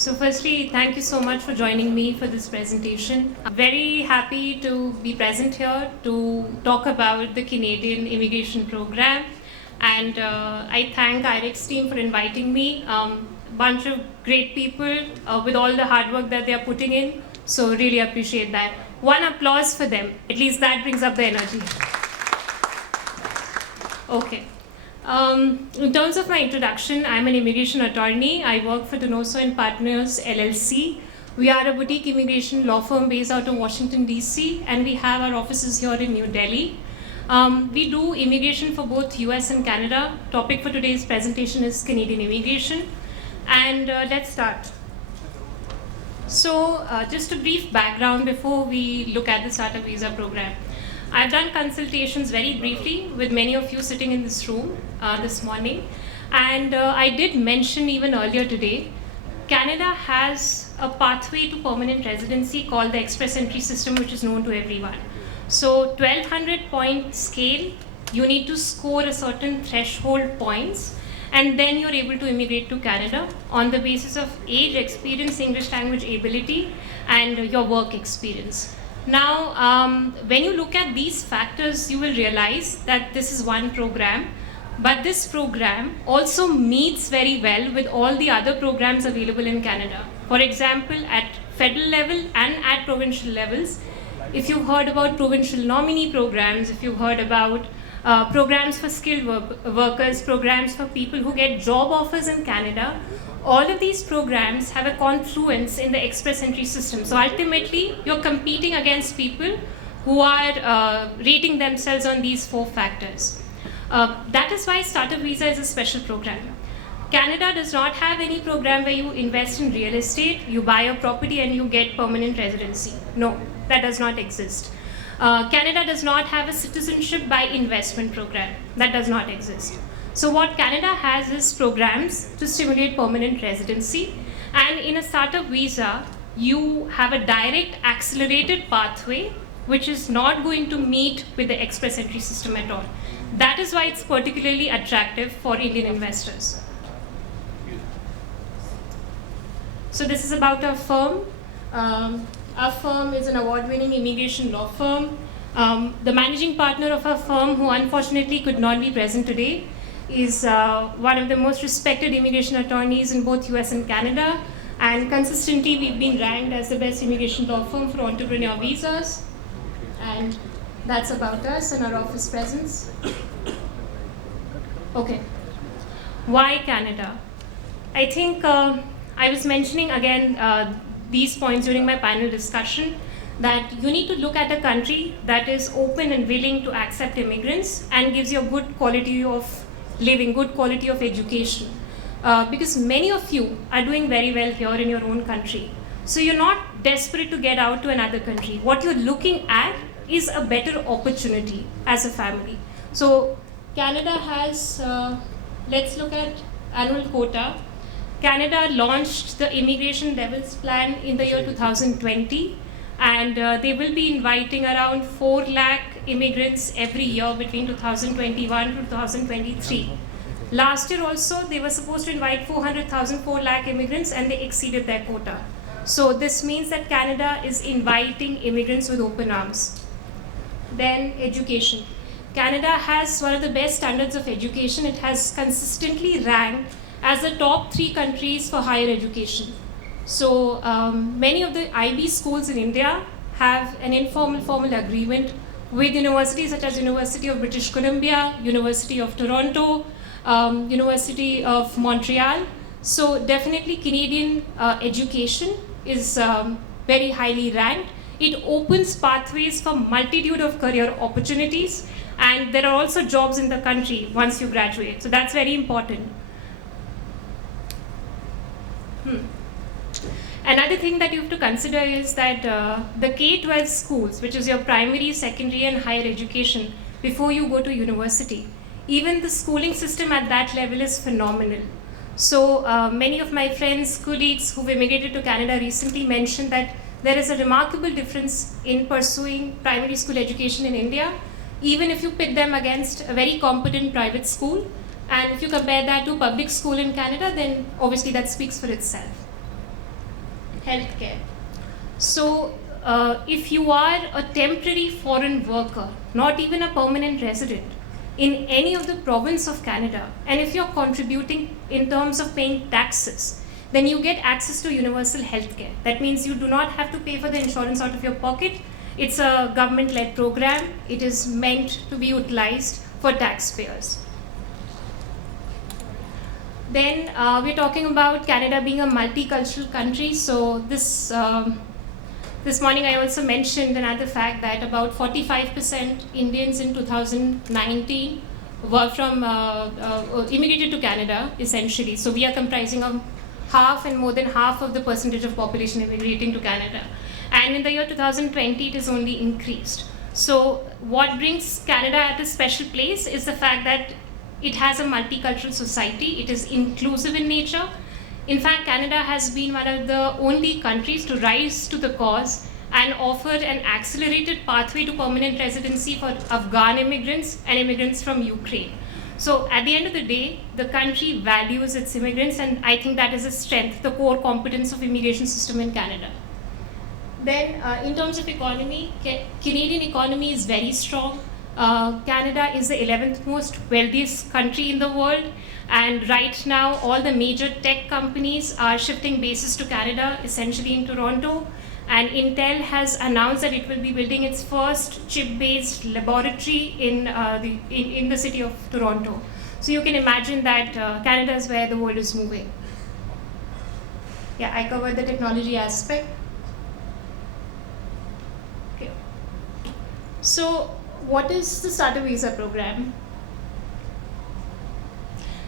So firstly, thank you so much for joining me for this presentation. I'm very happy to be present here to talk about the Canadian immigration program. And I thank IREX team for inviting me. Bunch of great people with all the hard work that they are putting in. So really appreciate that. One applause for them. At least that brings up the energy. Okay. In terms of my introduction, I'm an immigration attorney. I work for Donoso and Partners LLC. We are a boutique immigration law firm based out of Washington, D.C., and we have our offices here in New Delhi. We do immigration for both US and Canada. Topic for today's presentation is Canadian immigration. And let's start. So just a brief background before we look at the startup visa program. I've done consultations very briefly with many of you sitting in this room this morning. And I did mention even earlier today, Canada has a pathway to permanent residency called the Express Entry System, which is known to everyone. So 1200 point scale, you need to score a certain threshold points, and then you're able to immigrate to Canada on the basis of age, experience, English language ability, and your work experience. Now, when you look at these factors, you will realize that this is one program, but this program also meets very well with all the other programs available in Canada. For example, at federal level and at provincial levels, if you've heard about provincial nominee programs, if you've heard about programs for skilled workers, programs for people who get job offers in Canada, all of these programs have a confluence in the Express Entry System. So ultimately, you're competing against people who are rating themselves on these four factors. That is why Startup Visa is a special program. Canada does not have any program where you invest in real estate, you buy a property and you get permanent residency. No, that does not exist. Canada does not have a citizenship by investment program. That does not exist. So what Canada has is programs to stimulate permanent residency, and in a startup visa, you have a direct accelerated pathway which is not going to meet with the express entry system at all. That is why it's particularly attractive for Indian investors. So this is about our firm. Our firm is an award-winning immigration law firm. The managing partner of our firm, who unfortunately could not be present today, is one of the most respected immigration attorneys in both US and Canada. And consistently, we've been ranked as the best immigration law firm for entrepreneur visas. And that's about us and our office presence. Okay. Why Canada? I think I was mentioning again these points during my panel discussion, that you need to look at a country that is open and willing to accept immigrants and gives you a good quality of living, good quality of education. Because many of you are doing very well here in your own country. So you're not desperate to get out to another country. What you're looking at is a better opportunity as a family. So Canada has, let's look at annual quota. Canada launched the immigration levels plan in the year 2020, and they will be inviting around 4 lakh immigrants every year between 2021 to 2023. Last year also, they were supposed to invite 4 lakh immigrants, and they exceeded their quota. So this means that Canada is inviting immigrants with open arms. Then education. Canada has one of the best standards of education. It has consistently ranked as the top 3 countries for higher education. So many of the IB schools in India have an informal-formal agreement with universities such as University of British Columbia, University of Toronto, University of Montreal. So definitely Canadian education is very highly ranked. It opens pathways for multitude of career opportunities, and there are also jobs in the country once you graduate. So that's very important. Another thing that you have to consider is that the K-12 schools, which is your primary, secondary, and higher education, before you go to university, even the schooling system at that level is phenomenal. So many of my friends, colleagues who've immigrated to Canada recently mentioned that there is a remarkable difference in pursuing primary school education in India, even if you pit them against a very competent private school. And if you compare that to public school in Canada, then obviously that speaks for itself. Healthcare. So if you are a temporary foreign worker, not even a permanent resident, in any of the province of Canada, and if you're contributing in terms of paying taxes, then you get access to universal healthcare. That means you do not have to pay for the insurance out of your pocket. It's a government-led program. It is meant to be utilized for taxpayers. Then we're talking about Canada being a multicultural country. So this morning I also mentioned another fact that about 45% Indians in 2019 were from immigrated to Canada, essentially. So we are comprising of half and more than half of the percentage of population immigrating to Canada. And in the year 2020, it is only increased. So what brings Canada at a special place is the fact that it has a multicultural society. It is inclusive in nature. In fact, Canada has been one of the only countries to rise to the cause and offer an accelerated pathway to permanent residency for Afghan immigrants and immigrants from Ukraine. So at the end of the day, the country values its immigrants, and I think that is a strength, the core competence of immigration system in Canada. Then in terms of economy, Canadian economy is very strong. Canada is the 11th most wealthiest country in the world, and right now all the major tech companies are shifting bases to Canada, essentially in Toronto, and Intel has announced that it will be building its first chip-based laboratory in the city of Toronto. So you can imagine that Canada is where the world is moving. Yeah, I covered the technology aspect. Okay. So what is the Starter Visa program?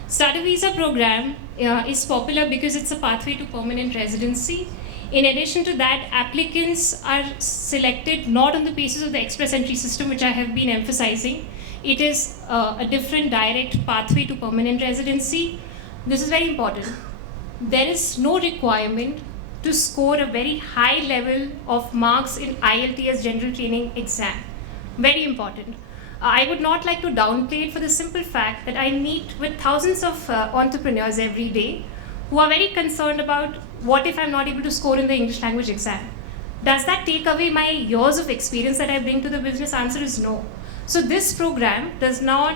Starter Visa program is popular because it's a pathway to permanent residency. In addition to that, applicants are selected not on the basis of the express entry system, which I have been emphasizing. It is a different direct pathway to permanent residency. This is very important. There is no requirement to score a very high level of marks in IELTS general training exam. Very important. I would not like to downplay it for the simple fact that I meet with thousands of entrepreneurs every day who are very concerned about what if I'm not able to score in the English language exam. Does that take away my years of experience that I bring to the business? Answer is no. So this program does not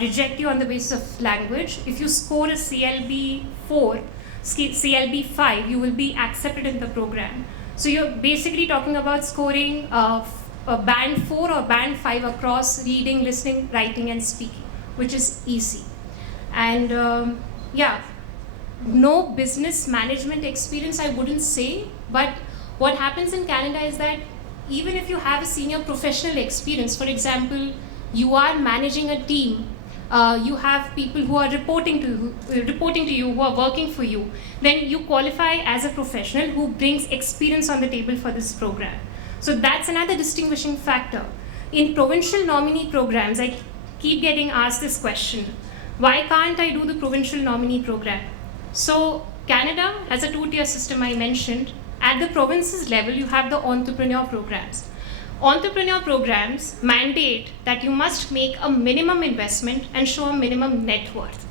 reject you on the basis of language. If you score a CLB 4, CLB 5, you will be accepted in the program. So you're basically talking about scoring a band 4 or band 5 across reading, listening, writing, and speaking, which is easy. And yeah, no business management experience, I wouldn't say, but what happens in Canada is that even if you have a senior professional experience, for example, you are managing a team, you have people who are reporting to you, who are working for you, then you qualify as a professional who brings experience on the table for this program. So that's another distinguishing factor. In provincial nominee programs, I keep getting asked this question: why can't I do the provincial nominee program? So Canada has a 2-tier system I mentioned. At the provinces level, you have the entrepreneur programs. Entrepreneur programs mandate that you must make a minimum investment and show a minimum net worth.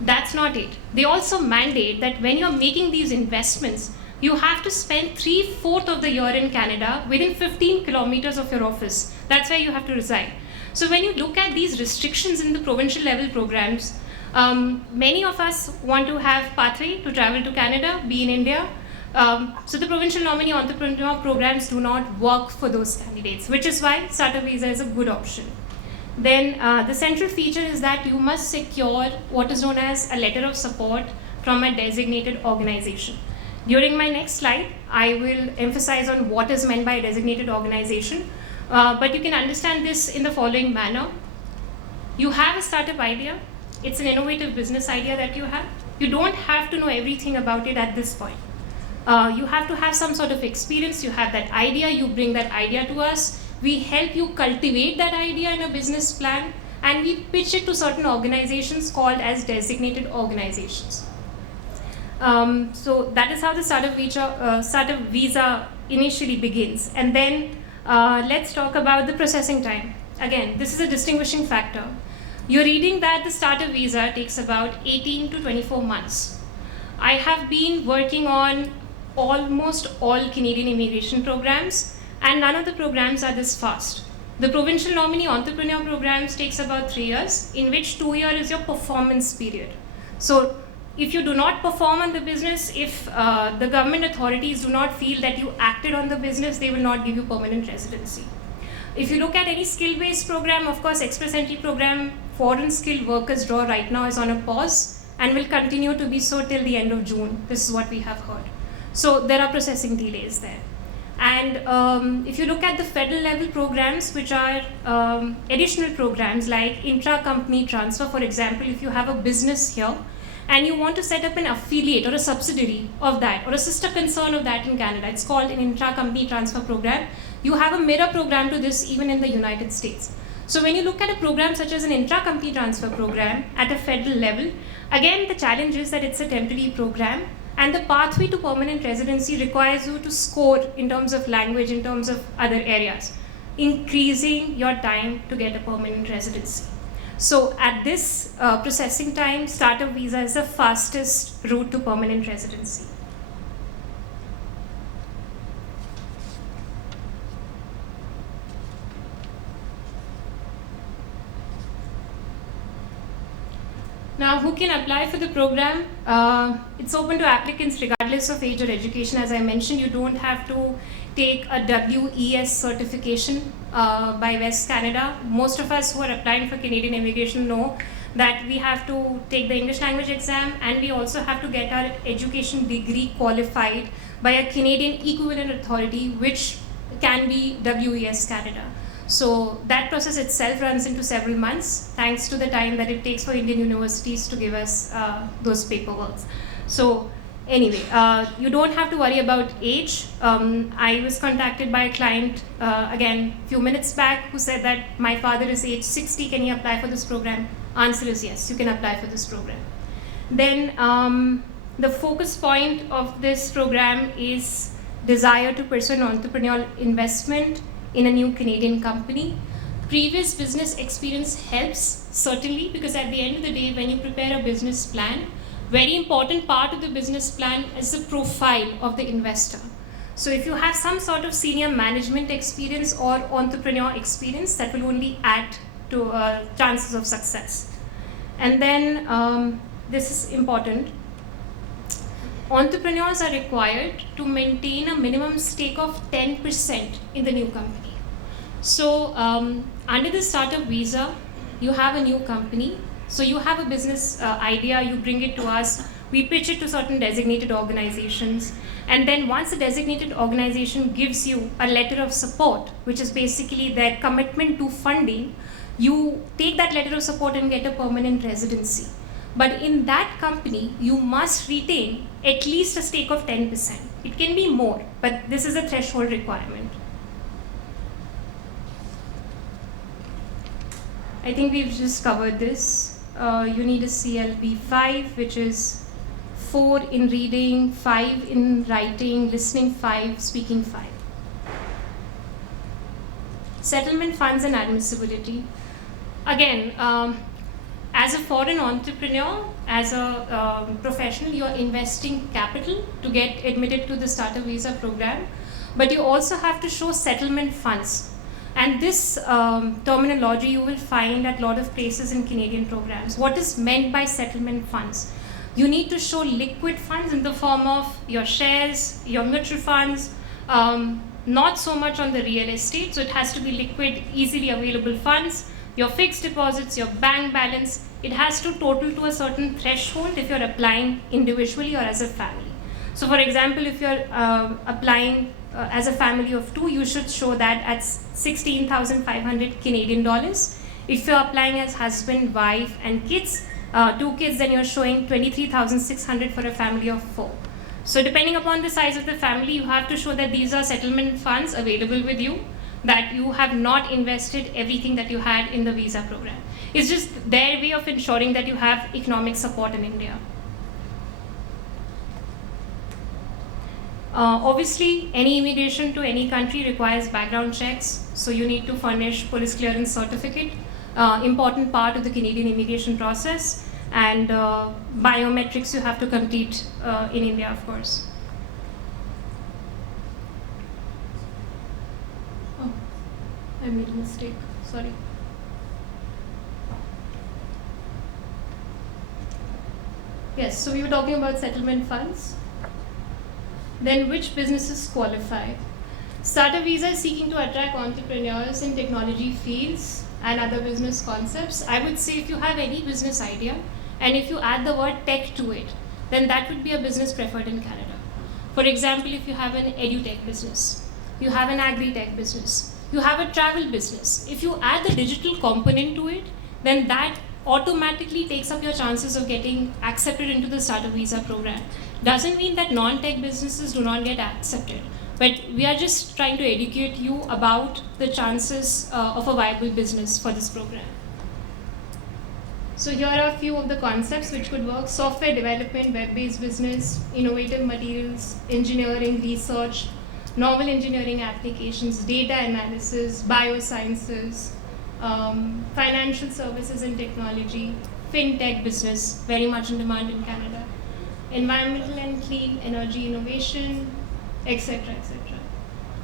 That's not it. They also mandate that when you're making these investments, you have to spend 3/4 of the year in Canada within 15 kilometers of your office. That's where you have to reside. So when you look at these restrictions in the provincial level programs, many of us want to have pathway to travel to Canada, be in India. So the provincial nominee entrepreneur programs do not work for those candidates, which is why Starter Visa is a good option. Then the central feature is that you must secure what is known as a letter of support from a designated organization. During my next slide, I will emphasize on what is meant by a designated organization, but you can understand this in the following manner. You have a startup idea. It's an innovative business idea that you have. You don't have to know everything about it at this point. You have to have some sort of experience. You have that idea, you bring that idea to us. We help you cultivate that idea in a business plan, and we pitch it to certain organizations called as designated organizations. So that is how the startup visa initially begins. And then let's talk about the processing time. Again, this is a distinguishing factor. You're reading that the starter visa takes about 18 to 24 months. I have been working on almost all Canadian immigration programs, and none of the programs are this fast. The provincial nominee entrepreneur programs takes about 3 years, in which 2 years is your performance period. So if you do not perform on the business, if the government authorities do not feel that you acted on the business, they will not give you permanent residency. If you look at any skill-based program, of course, Express Entry program, foreign skilled workers draw right now is on a pause and will continue to be so till the end of June. This is what we have heard. So there are processing delays there. And if you look at the federal level programs, which are additional programs like intra-company transfer, for example, if you have a business here and you want to set up an affiliate or a subsidiary of that or a sister concern of that in Canada, it's called an intra-company transfer program. You have a mirror program to this even in the United States. So when you look at a program such as an intra-company transfer program at a federal level, again, the challenge is that it's a temporary program, and the pathway to permanent residency requires you to score in terms of language, in terms of other areas, increasing your time to get a permanent residency. So at this processing time, startup visa is the fastest route to permanent residency. Now, who can apply for the program? It's open to applicants regardless of age or education. As I mentioned, you don't have to take a WES certification by West Canada. Most of us who are applying for Canadian immigration know that we have to take the English language exam, and we also have to get our education degree qualified by a Canadian equivalent authority, which can be WES Canada. So that process itself runs into several months, thanks to the time that it takes for Indian universities to give us those paperwork. So anyway, you don't have to worry about age. I was contacted by a client, again, a few minutes back, who said that my father is age 60, can he apply for this program? Answer is yes, you can apply for this program. Then the focus point of this program is desire to pursue an entrepreneurial investment in a new Canadian company. Previous business experience helps, certainly, because at the end of the day, when you prepare a business plan, very important part of the business plan is the profile of the investor. So if you have some sort of senior management experience or entrepreneur experience, that will only add to chances of success. And then this is important. Entrepreneurs are required to maintain a minimum stake of 10% in the new company. So under the startup visa, you have a new company. So you have a business idea, you bring it to us, we pitch it to certain designated organizations. And then once the designated organization gives you a letter of support, which is basically their commitment to funding, you take that letter of support and get a permanent residency. But in that company, you must retain at least a stake of 10%. It can be more, but this is a threshold requirement. I think we've just covered this. You need a CLB 5, which is 4 in reading, 5 in writing, listening 5, speaking 5. Settlement funds and admissibility. Again, as a foreign entrepreneur, as a professional, you're investing capital to get admitted to the startup visa program, but you also have to show settlement funds. And this terminology you will find at a lot of places in Canadian programs. What is meant by settlement funds? You need to show liquid funds in the form of your shares, your mutual funds, not so much on the real estate, so it has to be liquid, easily available funds, your fixed deposits, your bank balance. It has to total to a certain threshold if you're applying individually or as a family. So for example, if you're applying as a family of 2, you should show that at 16,500 Canadian dollars. If you're applying as husband, wife, and kids, 2 kids, then you're showing 23,600 for a family of 4. So depending upon the size of the family, you have to show that these are settlement funds available with you, that you have not invested everything that you had in the visa program. It's just their way of ensuring that you have economic support in India. Obviously, any immigration to any country requires background checks, so you need to furnish police clearance certificate, important part of the Canadian immigration process, and biometrics you have to complete in India, of course. I made a mistake, sorry. Yes, so we were talking about settlement funds. Then which businesses qualify? Startup Visa is seeking to attract entrepreneurs in technology fields and other business concepts. I would say if you have any business idea and if you add the word tech to it, then that would be a business preferred in Canada. For example, if you have an edutech business, you have an agri-tech business, you have a travel business, if you add the digital component to it, then that automatically takes up your chances of getting accepted into the Startup Visa program. Doesn't mean that non-tech businesses do not get accepted, but we are just trying to educate you about the chances of a viable business for this program. So here are a few of the concepts which could work: software development, web-based business, innovative materials, engineering, research, novel engineering applications, data analysis, biosciences, financial services and technology, fintech business, very much in demand in Canada, environmental and clean energy innovation, etc., etc.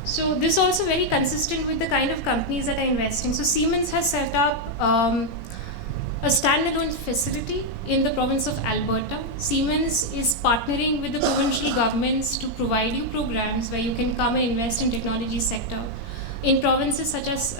So this is also very consistent with the kind of companies that are investing. So Siemens has set up a standalone facility in the province of Alberta. Siemens is partnering with the provincial governments to provide you programs where you can come and invest in technology sector. In provinces such as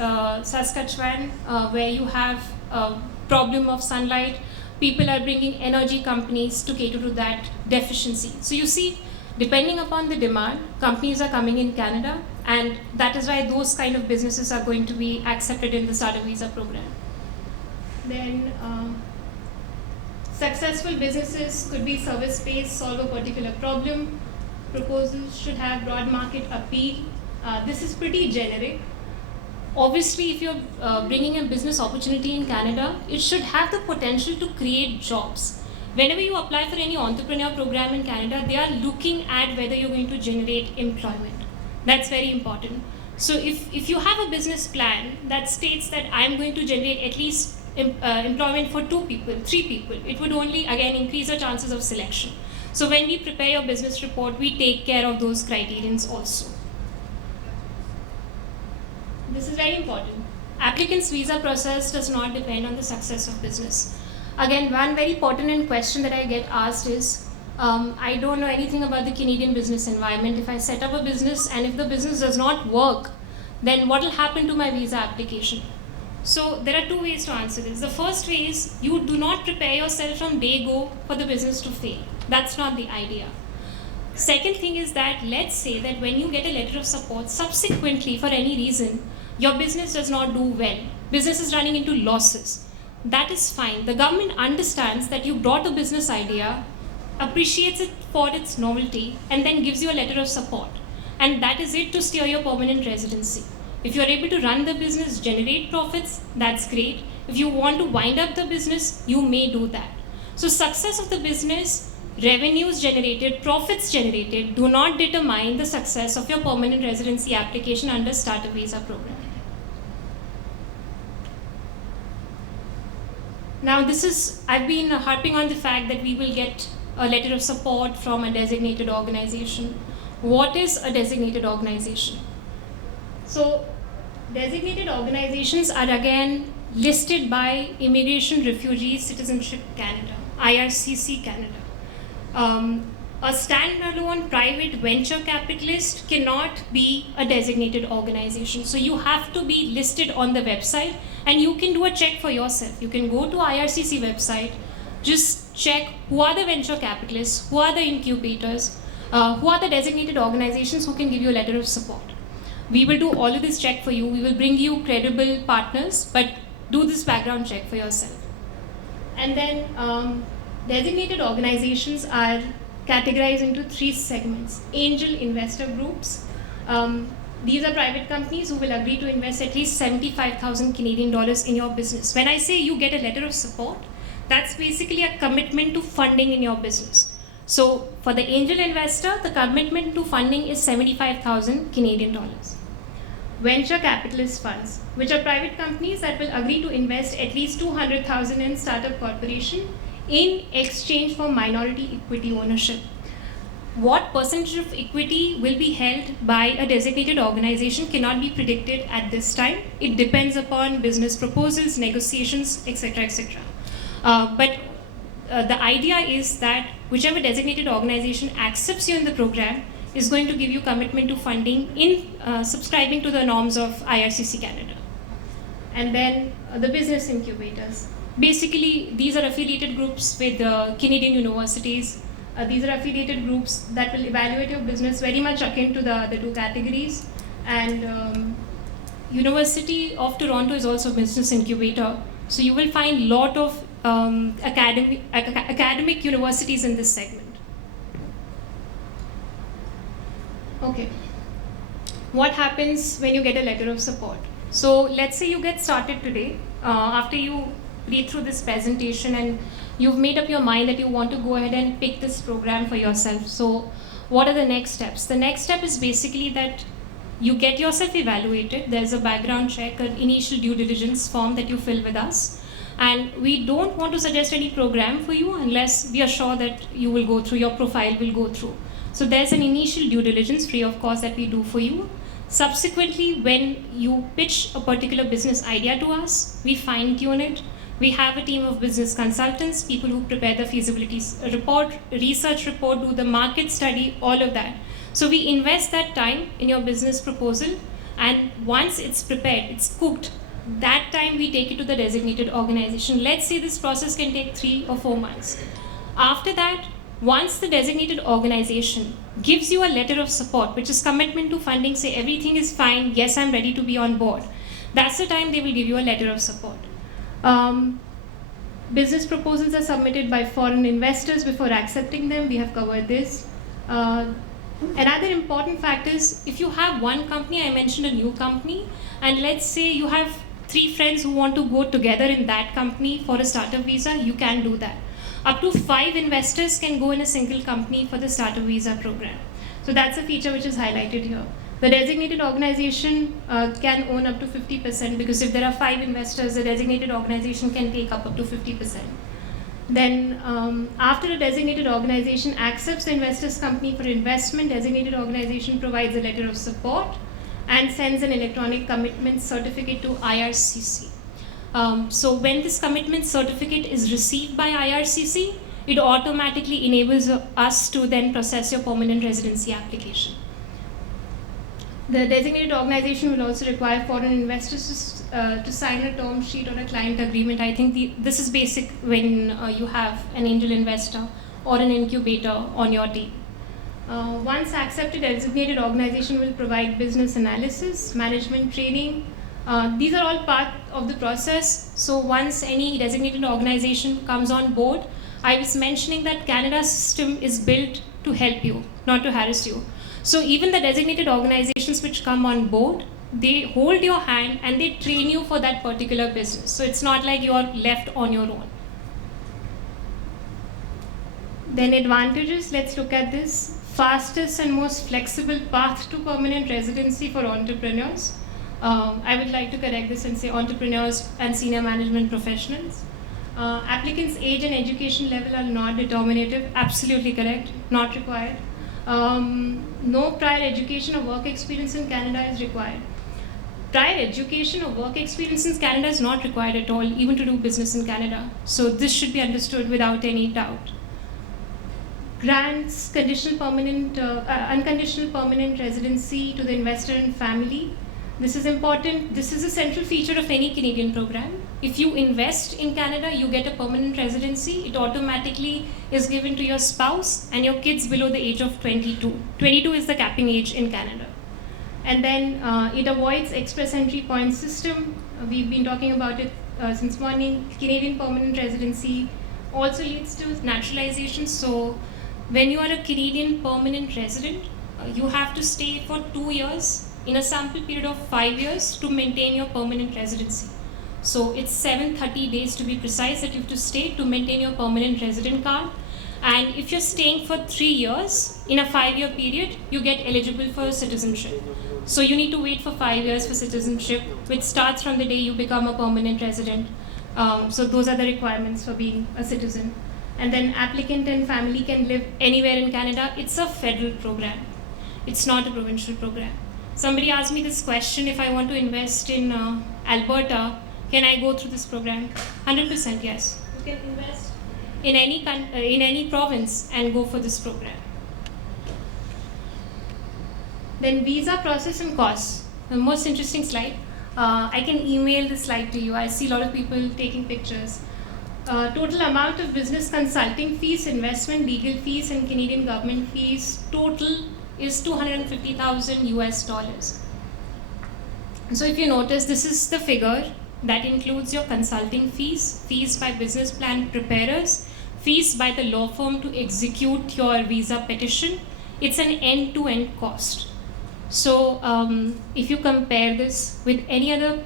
Saskatchewan, where you have a problem of sunlight, people are bringing energy companies to cater to that deficiency. So you see, depending upon the demand, companies are coming in Canada, and that is why those kind of businesses are going to be accepted in the Startup Visa program. Then successful businesses could be service-based, solve a particular problem. Proposals should have broad market appeal. This is pretty generic. Obviously, if you're bringing a business opportunity in Canada, it should have the potential to create jobs. Whenever you apply for any entrepreneur program in Canada, they are looking at whether you're going to generate employment. That's very important. So if you have a business plan that states that I'm going to generate at least employment for 2 people, 3 people, it would only again increase the chances of selection. So when we prepare your business report, we take care of those criterions also. This is very important. Applicant's visa process does not depend on the success of business. Again, one very pertinent question that I get asked is, I don't know anything about the Canadian business environment. If I set up a business and if the business does not work, then what will happen to my visa application? So there are 2 ways to answer this. The first way is you do not prepare yourself from day go for the business to fail. That's not the idea. Second thing is that let's say that when you get a letter of support, subsequently for any reason, your business does not do well. Business is running into losses. That is fine. The government understands that you brought a business idea, appreciates it for its novelty, and then gives you a letter of support. And that is it to steer your permanent residency. If you're able to run the business, generate profits, that's great. If you want to wind up the business, you may do that. So success of the business, revenues generated, profits generated do not determine the success of your permanent residency application under Startup Visa program. Now I've been harping on the fact that we will get a letter of support from a designated organization. What is a designated organization? So designated organizations are again listed by Immigration, Refugees, Citizenship Canada, IRCC Canada. A standalone private venture capitalist cannot be a designated organization. So you have to be listed on the website, and you can do a check for yourself. You can go to IRCC website, just check who are the venture capitalists, who are the incubators, who are the designated organizations who can give you a letter of support. We will do all of this check for you. We will bring you credible partners, but do this background check for yourself. And then designated organizations are categorized into 3 segments. Angel investor groups. These are private companies who will agree to invest at least 75,000 Canadian dollars in your business. When I say you get a letter of support, that's basically a commitment to funding in your business. So for the angel investor, the commitment to funding is 75,000 Canadian dollars. Venture capitalist funds, which are private companies that will agree to invest at least 200,000 in startup corporation in exchange for minority equity ownership. what percentage of equity will be held by a designated organization cannot be predicted at this time. It depends upon business proposals, negotiations, etc., etc. But the idea is that whichever designated organization accepts you in the program is going to give you commitment to funding in subscribing to the norms of IRCC Canada. And then the business incubators. Basically, these are affiliated groups with Canadian universities. These are affiliated groups that will evaluate your business very much akin to the other two categories. And University of Toronto is also a business incubator. So you will find a lot of academic universities in this segment. Okay. What happens when you get a letter of support? So let's say you get started today. After you read through this presentation and you've made up your mind that you want to go ahead and pick this program for yourself. So what are the next steps? The next step is basically that you get yourself evaluated. There's a background check, an initial due diligence form that you fill with us. And we don't want to suggest any program for you unless we are sure that you will go through, your profile will go through. So there's an initial due diligence free of cost that we do for you. Subsequently, when you pitch a particular business idea to us, we fine-tune it. We have a team of business consultants, people who prepare the feasibility report, research report, do the market study, all of that. So we invest that time in your business proposal, and once it's prepared, it's cooked, that time we take it to the designated organization. Let's say this process can take 3 or 4 months. After that, once the designated organization gives you a letter of support, which is commitment to funding, say everything is fine, yes, I'm ready to be on board, that's the time they will give you a letter of support. Business proposals are submitted by foreign investors before accepting them. We have covered this. Another important fact is if you have one company, I mentioned a new company, and let's say you have 3 friends who want to go together in that company for a startup visa, you can do that. Up to 5 investors can go in a single company for the startup visa program. So that's a feature which is highlighted here. The designated organization can own up to 50% because if there are 5 investors, the designated organization can take up to 50%. Then after a designated organization accepts the investor's company for investment, designated organization provides a letter of support and sends an electronic commitment certificate to IRCC. So when this commitment certificate is received by IRCC, it automatically enables us to then process your permanent residency application. The designated organization will also require foreign investors to sign a term sheet or a client agreement. I think this is basic when you have an angel investor or an incubator on your team. Once accepted, designated organization will provide business analysis, management training. These are all part of the process. So once any designated organization comes on board, I was mentioning that Canada's system is built to help you, not to harass you. So even the designated organizations which come on board, they hold your hand and they train you for that particular business. So it's not like you are left on your own. Then advantages, let's look at this. Fastest and most flexible path to permanent residency for entrepreneurs. I would like to correct this and say entrepreneurs and senior management professionals. Applicants' age and education level are not determinative. Absolutely correct, not required. No prior education or work experience in Canada is required. Prior education or work experience in Canada is not required at all, even to do business in Canada. So this should be understood without any doubt. Grants unconditional permanent residency to the investor and family. This is important. This is a central feature of any Canadian program. If you invest in Canada, you get a permanent residency. It automatically is given to your spouse and your kids below the age of 22. 22 is the capping age in Canada. And then it avoids express entry point system. We've been talking about it since morning. Canadian permanent residency also leads to naturalization. So when you are a Canadian permanent resident, you have to stay for 2 years in a sample period of 5 years to maintain your permanent residency. So it's 730 days to be precise that you have to stay to maintain your permanent resident card. And if you're staying for 3 years in a 5-year period, you get eligible for citizenship. So you need to wait for 5 years for citizenship, which starts from the day you become a permanent resident. So those are the requirements for being a citizen. and then applicant and family can live anywhere in Canada. It's a federal program. It's not a provincial program. Somebody asked me this question: if I want to invest in Alberta, can I go through this program? 100% yes. You can invest in any province and go for this program. Then visa process and costs. The most interesting slide. I can email this slide to you. I see a lot of people taking pictures. Total amount of business consulting fees, investment, legal fees, and Canadian government fees total is $250,000 US. So if you notice, this is the figure that includes your consulting fees, fees by business plan preparers, fees by the law firm to execute your visa petition. It's an end-to-end cost. So if you compare this with any other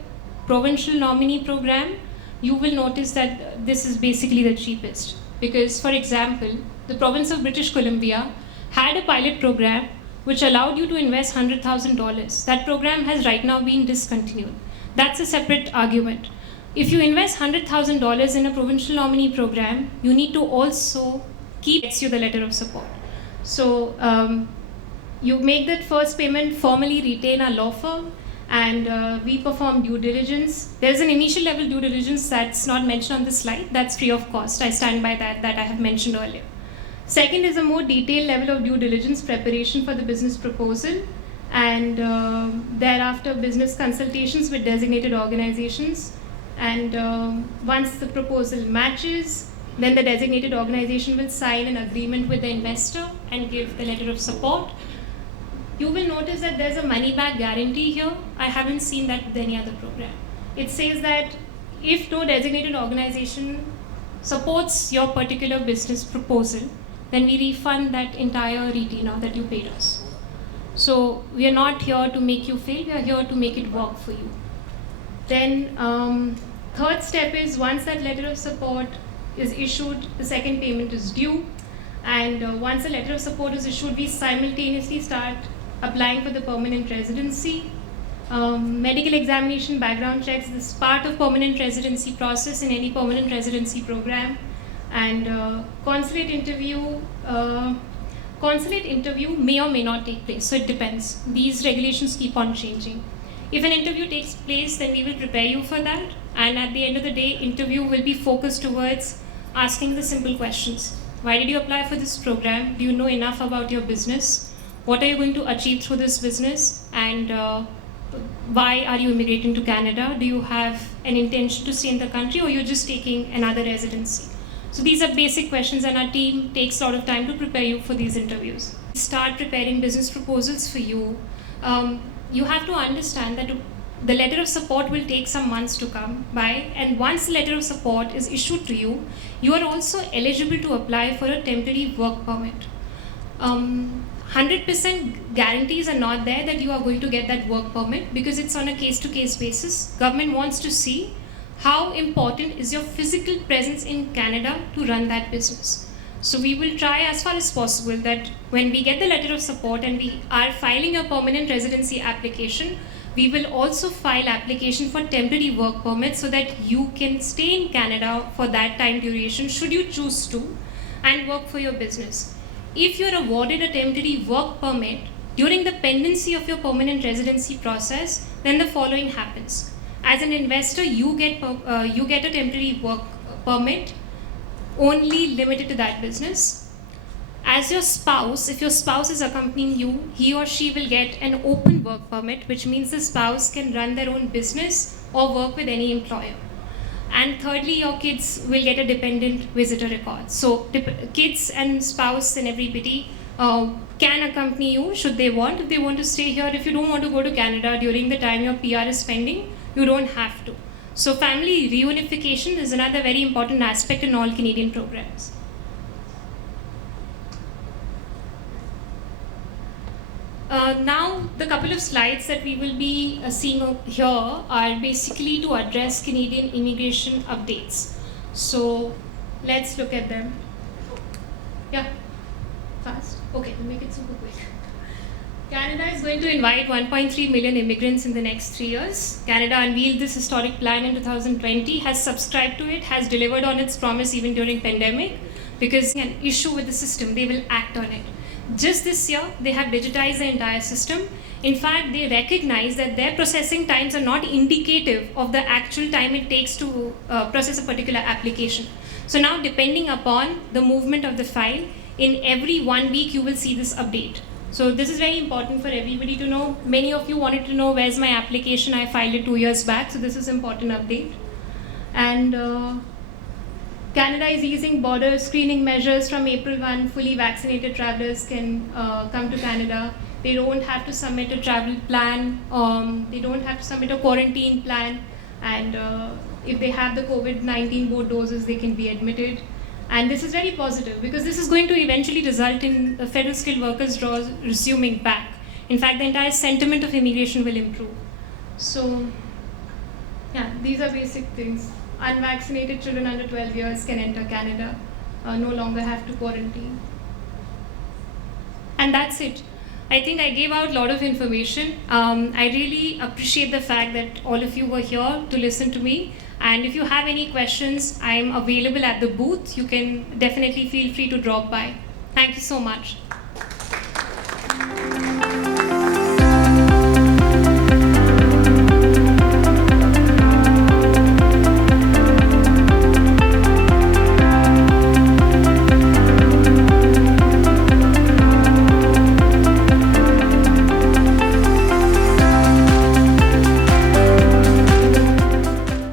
provincial nominee program, you will notice that this is basically the cheapest. Because, for example, the province of British Columbia had a pilot program which allowed you to invest $100,000. That program has right now been discontinued. That's a separate argument. If you invest $100,000 in a provincial nominee program, you need to also keep you the letter of support. So you make that first payment, formally retain a law firm, and we perform due diligence. There's an initial level due diligence that's not mentioned on this slide. That's free of cost. I stand by that I have mentioned earlier. Second is a more detailed level of due diligence preparation for the business proposal, and thereafter business consultations with designated organizations. And once the proposal matches, then the designated organization will sign an agreement with the investor and give the letter of support. You will notice that there's a money back guarantee here. I haven't seen that with any other program. It says that if no designated organization supports your particular business proposal, then we refund that entire retainer that you paid us. So we are not here to make you fail, we are here to make it work for you. Then third step is, once that letter of support is issued, the second payment is due. And once the letter of support is issued, we simultaneously start applying for the permanent residency. Medical examination, background checks, this is part of permanent residency process in any permanent residency program. And consulate interview may or may not take place, so it depends. These regulations keep on changing. If an interview takes place, then we will prepare you for that. And at the end of the day, interview will be focused towards asking the simple questions. Why did you apply for this program? Do you know enough about your business? What are you going to achieve through this business? And why are you immigrating to Canada? Do you have an intention to stay in the country, or you're just taking another residency? So these are basic questions, and our team takes a lot of time to prepare you for these interviews. Start preparing business proposals for you. You have to understand that the letter of support will take some months to come by, and once the letter of support is issued to you, you are also eligible to apply for a temporary work permit. 100% guarantees are not there that you are going to get that work permit, because it's on a case-to-case basis. Government wants to see how important is your physical presence in Canada to run that business. So we will try as far as possible that when we get the letter of support and we are filing a permanent residency application, we will also file application for temporary work permits so that you can stay in Canada for that time duration, should you choose to, and work for your business. If you're awarded a temporary work permit during the pendency of your permanent residency process, then the following happens. As an investor, you get a temporary work permit only limited to that business. As your spouse, if your spouse is accompanying you, he or she will get an open work permit, which means the spouse can run their own business or work with any employer. And thirdly, your kids will get a dependent visitor record. So kids and spouse and everybody can accompany you should they want. If they want to stay here, if you don't want to go to Canada during the time your PR is pending, you don't have to. So family reunification is another very important aspect in all Canadian programs. Now, the couple of slides that we will be seeing here are basically to address Canadian immigration updates. So let's look at them. Yeah, fast. Okay, we'll make it super quick. Canada is going to invite 1.3 million immigrants in the next 3 years. Canada unveiled this historic plan in 2020, has subscribed to it, has delivered on its promise even during pandemic. because an issue with the system, they will act on it. Just this year, they have digitized the entire system. In fact, they recognize that their processing times are not indicative of the actual time it takes to process a particular application. So now, depending upon the movement of the file, in every 1 week, you will see this update. So this is very important for everybody to know. Many of you wanted to know where's my application. I filed it 2 years back, so this is important update. And Canada is easing border screening measures from April 1. Fully vaccinated travelers can come to Canada. They don't have to submit a travel plan. They don't have to submit a quarantine plan. And if they have the COVID-19 both doses, they can be admitted. And this is very positive because this is going to eventually result in federal skilled workers draws resuming back. In fact, the entire sentiment of immigration will improve. So, yeah, these are basic things. Unvaccinated children under 12 years can enter Canada, no longer have to quarantine. And that's it. I think I gave out a lot of information. I really appreciate the fact that all of you were here to listen to me. And if you have any questions, I'm available at the booth. You can definitely feel free to drop by. Thank you so much.